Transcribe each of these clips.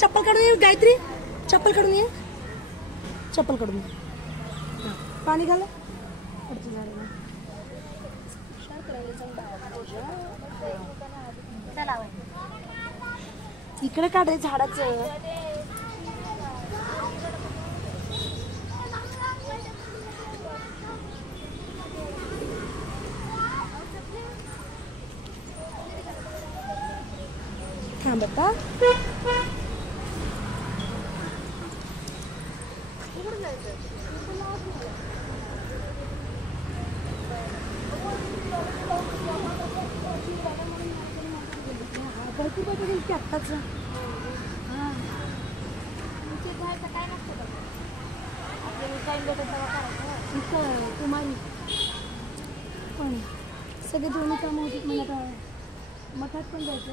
चप्पल काढून ये गायत्री, चप्पल काढून ये, चप्पल काढून ये. पाणी घाल. इकडे काढ रे झाडाचं. थांब आता. आत्ताच कुमारी पण सगळे दोन्ही कामं होती. मला मठात पण जायचं.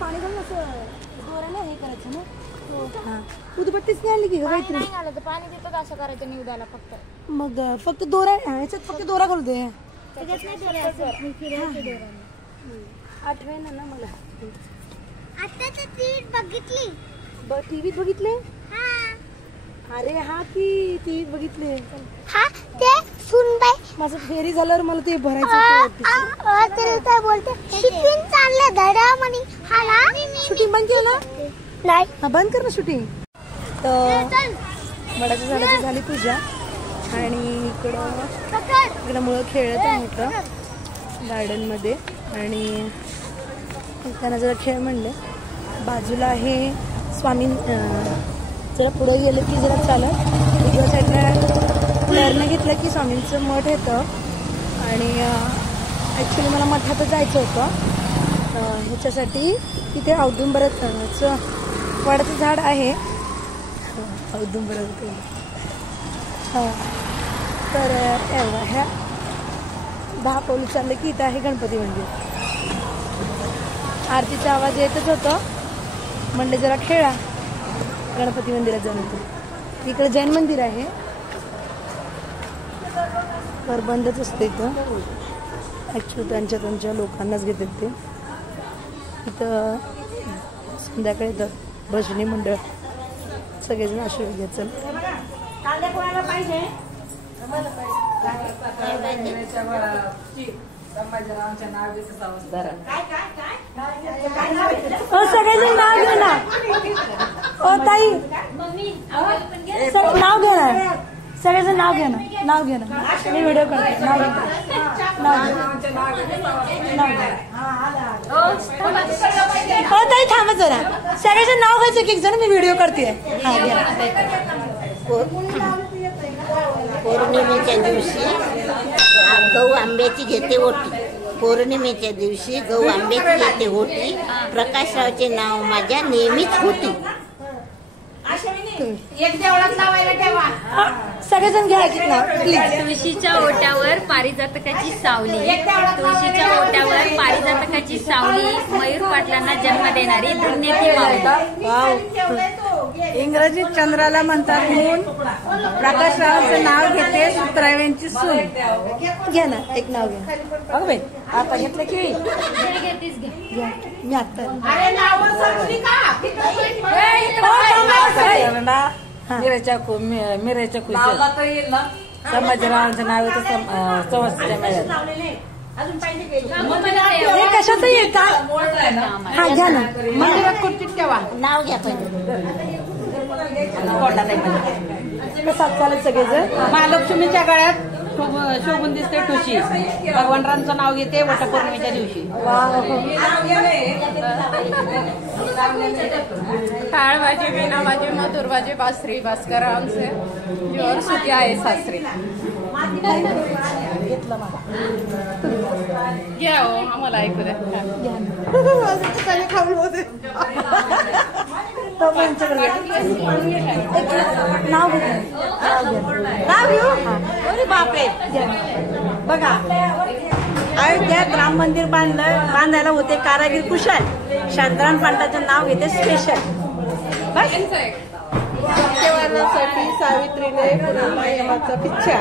पाणी घालून असं दोऱ्याला हे करायचं ना. हां उदबत्तीच नाही आली की पाणी नाही आलं तर पाणी देतो असं करायचं निवदाला फक्त. मग फक्त दोरा ह्याच्यात फक्त दोरा करू दे. आठवेन ना मला. आता टीव्ही बघितली. टीव्हीत बघितले. अरे हा की टीव्हीत बघितले. हा ते सुन बाई माझं फेरी झाल्यावर मला ते भरायचं. काय बोलते शूटिंग चाललं धडा म्हणे. हा ना शूटिंग बंद केलं ना. नाही हा बंद कर ना शूटिंग. तर वडाच्या झाडाची झाली पूजा आणि इकडं मुलं खेळत होतं गार्डन मध्ये. आणि त्यांना जरा खेळ म्हणले. बाजूला आहे स्वामी. जरा पुढे गेलं की जरा चालत उजव्या साईडला टर्न घेतलं की स्वामींचं मठ येतं. आणि ॲक्च्युली मला मठातच जायचं होतं. ह्याच्यासाठी तिथे औदुंबराचं वडाचं झाड आहे. औदुंबराचं हां. तर एवढा ह्या 10 पाऊल चाललं की इथं आहे गणपती मंदिर. आरतीचा आवाज येतच होतं. म्हणले जरा खेळा गणपती मंदिरात जाऊन. इकडे जैन मंदिर आहे. तर बंदच असते इथं. ॲक्च्युली त्यांच्या लोकांनाच घेतात ते. इथं संध्याकाळी इथं भजनी मंडळ सगळेजण आशीर्वाद घ्यायचं. सगळेजण नाव घे ना. ओ ताई नाव घे ना. सगळेजण नाव घे ना. नाव घे ना. मी व्हिडिओ करते. नाव घे. हो ताई थांबा जरा. सगळेजण नाव घ्यायचं एक जण. मी व्हिडिओ करते. पौर्णिमेच्या दिवशी गहू आंब्याची घेते ओटी. पौर्णिमेच्या दिवशी गहू आंब्याची घेते ओटी. प्रकाशरावचे नाव माझ्या नेहमीच होती. एक देवळात लावायला ठेवा. सगळेजण घ्या नाव प्लीज. तुळशीच्या ओट्यावर पारिजातकाची सावली. तुळशीच्या ओट्यावर पारिजातकाची सावली. मयूर पाटलांना जन्म देणारी धन्य ती माऊली. इंग्रजीत चंद्राला म्हणतात मून. प्रकाशरावांचं नाव घेते सुत्राव्यांची सून. घ्या ना एक नाव घ्या. बघ बाई आता घेतलं की घ्या. मी आता मिराच्या संभाजीरावांचं नाव येतं चौसच्या मेळ्यात. हे कशाचं येता. हा घ्या ना. मंदिरात खुर्चीत ठेवा. नाव घ्या पहिले. कसा चालेल सगळेजण. महालक्ष्मीच्या गळ्यात शोभून दिसते ठुशी. भगवानरांचं नाव घेते वटपौर्णिमेच्या दिवशी. टाळ वाजे वीणा वाजे मधुर वाजे बासरी भास्करांचे जीवन सुखी आहे सासरी. घ्या हो आम्हाला ऐकू द्या. नाव घेऊ. बापरे बघा अयोध्यात राम मंदिर बांधायला होते कारागीर कुशल. शांताराम पांडाचं नाव घेते स्पेशल. सत्यवानासाठी सावित्रीने पूर्णमायाचा पिच्छा.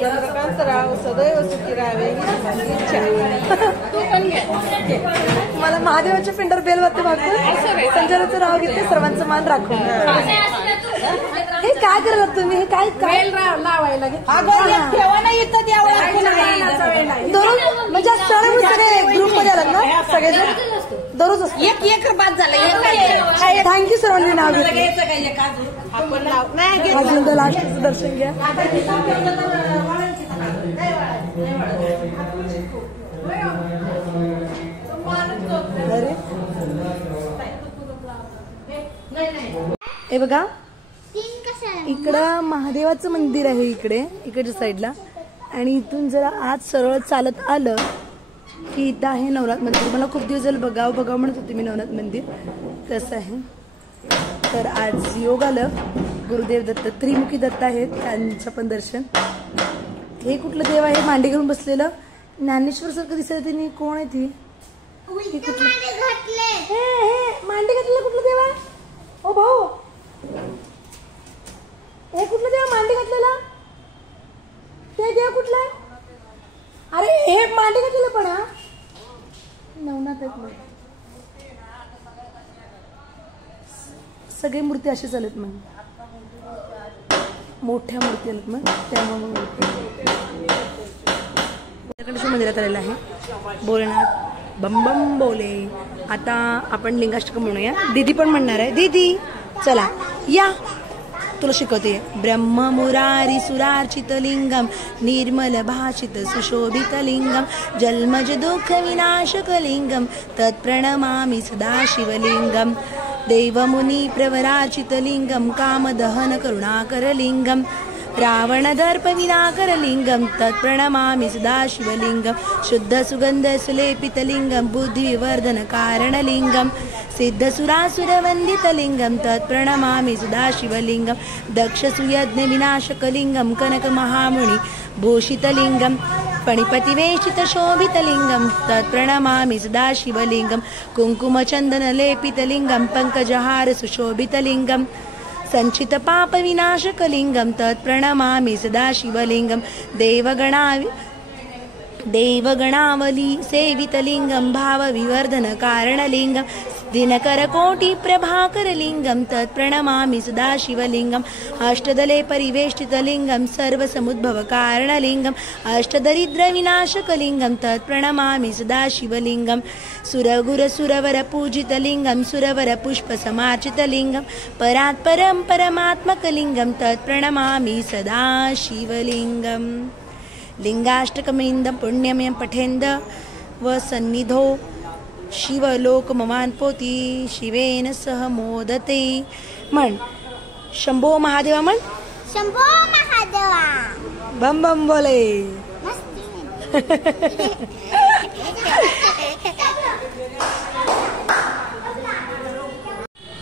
चंद्रकांत राव सदैव सुखी राहावे ही माझी इच्छा. तू पण घे. मला महादेवाच्या पिंडर बेलवत्ती मागून संजनाचं नाव घेते, सर्वांचं मान राखून. हे काय करणार तुम्ही? हे काय काय लावायला ठेवा नाही येतं दररोज म्हणजे आज सण सगळे ग्रुप मध्ये आलात ना सगळेजण? दररोज असतं. एक बाद झालं. थँक्यू सर्वांनी नाव घेतलं. अजून तर लास्टचं दर्शन घ्या. हे बघा इकडं महादेवाचं मंदिर आहे, इकडच्या साईडला. आणि इथून जरा आज सरळ चालत आलं की इथं आहे नवनाथ मंदिर. मला खूप दिवस झालं बघावं म्हणत होते मी नवनाथ मंदिर कसं आहे. तर आज योग आलं. गुरुदेव दत्त त्रिमुखी दत्त आहेत, त्यांचं पण दर्शन. हे कुठलं देव आहे मांडी घेऊन बसलेलं? ज्ञानेश्वर सारखं दिसत. त्यांनी कोण आहे ती? कुठलं मांडी घातलेलं कुठलं देव आहे? ओ भाऊ, हे कुठलं देव मांडी घातलेलं? ते देव कुठलं आहे? अरे हे मांडी घातलेलं पण हा नवनाथ आहेत. सगळी मूर्ती अशी चालत मग मोठ्या मूर्ती आल्यात मग त्यामुळे मंदिरात आलेलं आहे. भोलेनाथ बम बम बोले. आता आपण लिंगाष्टकं म्हणूया. दीदी पण म्हणणार आहे. दीदी चला या, तुला शिकवते. ब्रह्म मुरारी सुरार्चित लिंगम निर्मल भाषित सुशोभित लिंगम जन्मज दुःख विनाशक लिंगम तत्प्रणमामि सदा शिवलिंगम देवमुनी प्रवराचित लिंगम कामदहन करुणाकर लिंगम रावण दर्प विनाकर लिंगम तत्प्रणमामि सदा शिवलिंगम शुद्ध सुगंध सुलेपित लिंगम बुद्धि विवर्धन कारण लिंगम सिद्ध सुरासुर वंदित लिंगम तत्प्रणमामि सदा शिवलिंगम दक्ष सुयज्ञ विनाशक लिंगम कनक महामुनि भूषित लिंगम फणिपतिवेशित शोभित लिंगम तत्प्रणमामि सदा शिवलिंगम कुंकुम चंदन लेपित लिंगम पंकजहार सुशोभित लिंगम संचित पाप विनाशक लिंगम तत्प्रणमामि सदा शिवलिंगम देवगणावली सेवित लिंगम भाव विवर्धन कारण लिंगम दिनकर कोटि प्रभाकर लिंगम तत्प्रणमामि सदा शिवलिंगम अष्टदले परिवेष्टित लिंगम सर्व समुद्भव कारण लिंगम अष्टदरिद्र विनाशक लिंगम तत्प्रणमामि सदा शिवलिंगम सुरगुर सुरवर पूजित लिंगम सुरवर पुष्प समार्चित लिंगम परात् परम परमात्मक लिंगम तत्प्रणमामि सदा शिवलिंगम लिंगाष्टकमेन्दं पुण्यमयं पठेन्द व सन्निधो शिवलोक ममान पोती शिवेन सह मोदते. म्हण शंभो महादेवा. म्हण शंभो महादेवा. बम बम बोले.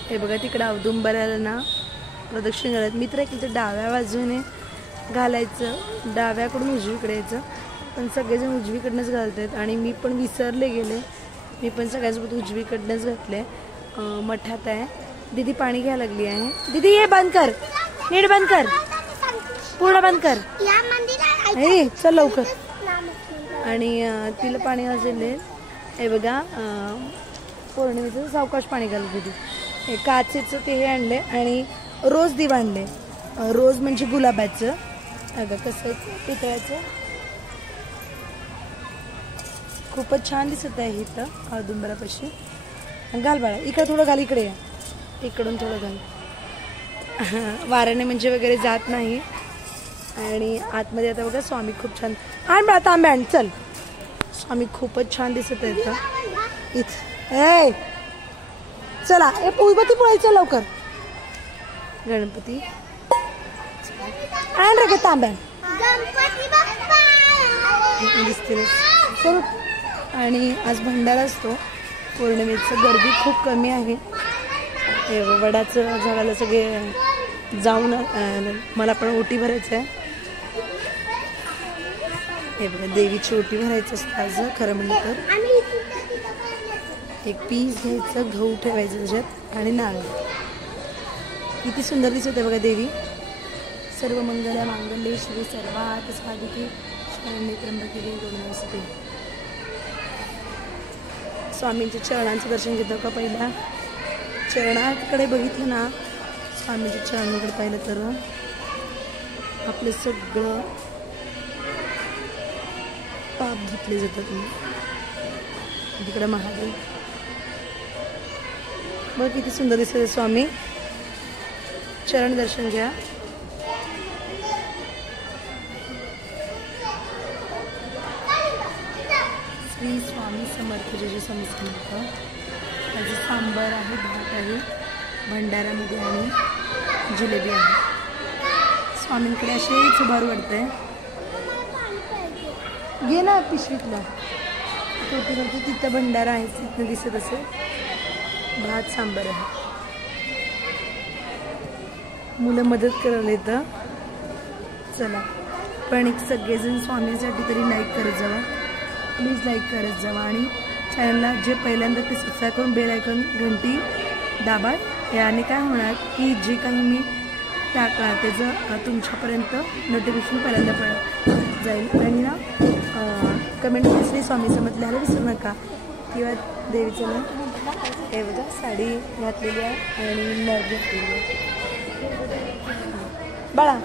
हे बघा तिकडे औदुंबराला ना प्रदक्षिण घालत. मित्र एक डाव्या बाजूने घालायचं, डाव्याकडून उजवीकडे यायचं. पण सगळेजण उजवीकडनंच घालतात आणि मी पण विसरले गेले. मी पण सगळ्यांसोबत उजवीकडनंच घातले. मठात आहे. दीदी पाणी घ्यायला लागली आहे. दीदी ये बंद कर, नीट बंद कर, पूर्ण बंद कर. हे चल लवकर. आणि तिला पाणी घालले. हे बघा पौर्णिमेचं सावकाश पाणी घालत दीदी. हे काचेचं ते हे आणले आणि रोज दिवा आणले. रोज म्हणजे गुलाबाचं. अगं कसं पितळाचं. खूपच छान दिसत आहे इथं औदुंबरापाशी. घाल बाळा, इकडे थोडं घाल, इकडे या, इकडून थोडं घाल. वाऱ्याने म्हणजे वगैरे जात नाही. आणि आतमध्ये आता बघा स्वामी खूप छान. आण बाळा तांब्या आण. चल, स्वामी खूपच छान दिसत आहेत इथं. ए चला, ए उदबत्ती पोळायचं लवकर. गणपती आण रे तांब्या दिसते. चल. आणि आज भंडारा असतो पौर्णिमेचं. गर्दी खूप कमी आहे. वडाचं झाडाला सगळे जाऊन मला पण ओटी भरायचं आहे. हे बघा देवीची ओटी भरायचं असतं आज खरं म्हणलं तर. एक पीस घ्यायचं, गहू ठेवायचं त्याच्यात आणि नारळ. किती सुंदर दिसत आहे बघा देवी. सर्व मंगल मांगल्ये शिवे सर्वार्थ साधिके शरण्ये त्र्यंबके गौरी नमोस्तुते. स्वामींच्या चरणांचं दर्शन घेतो का? पहिल्या चरणाकडे बघितलं ना, स्वामींच्या चरणाकडे पाहिलं तर आपलं सगळं पाप धुतले जातात. तिकडे महादेव बघ किती सुंदर दिसते स्वामी. चरण दर्शन घ्या. श्री स्वामी समर्थ. जय स्वामी समर्थ. माझं सांबार आहे, भात आहे, भंडारामध्ये आणि जिलेबी आहे. स्वामींकडे असेच उभारू वाटतंय. घे ना पिशवीतला. छोटी तिथं भंडारा आहे, तिथं दिसत असेल. भात सांबार आहे. मुलं मदत करायला येतं. चला पण एक सगळेजण स्वामींसाठी तरी लाईक करत जावा, प्लीज लाईक करत जावा. आणि चॅनलला जे पहिल्यांदा ते सबस्क्राईब करून बेल आयकॉन घंटी दाबा. याने काय होणार की जे काही मी टाकणार त्याचं तुमच्यापर्यंत नोटिफिकेशन पहिल्यांदा जाईल. आणि ना कमेंट श्री स्वामी समर्थ लिहायला विसरू नका. किंवा देवीचं ना हे बघा साडी घातलेली आहे आणि नथ घातलेली आहे. बाळा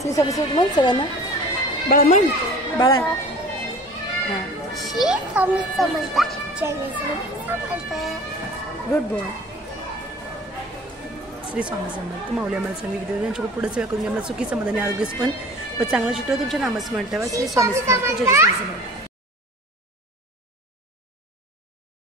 श्री स्वामी समर्थ म्हण सगळ्यांना. बाळा म्हण बाळा. हां श्री स्वामी समर्थ. जय स्वामी समर्थ. Good boy. श्री स्वामी समर्थ. माऊली आम्हाला सांगितलं त्यांच्याकडे पुढे सेवा करून आम्हाला सुखी समाधानी आरोग्यच पण व चांगलं चित्र तुमच्या नामस्मरण ठेवा. श्री स्वामी समर्थ. जय स्वामी समर्थ.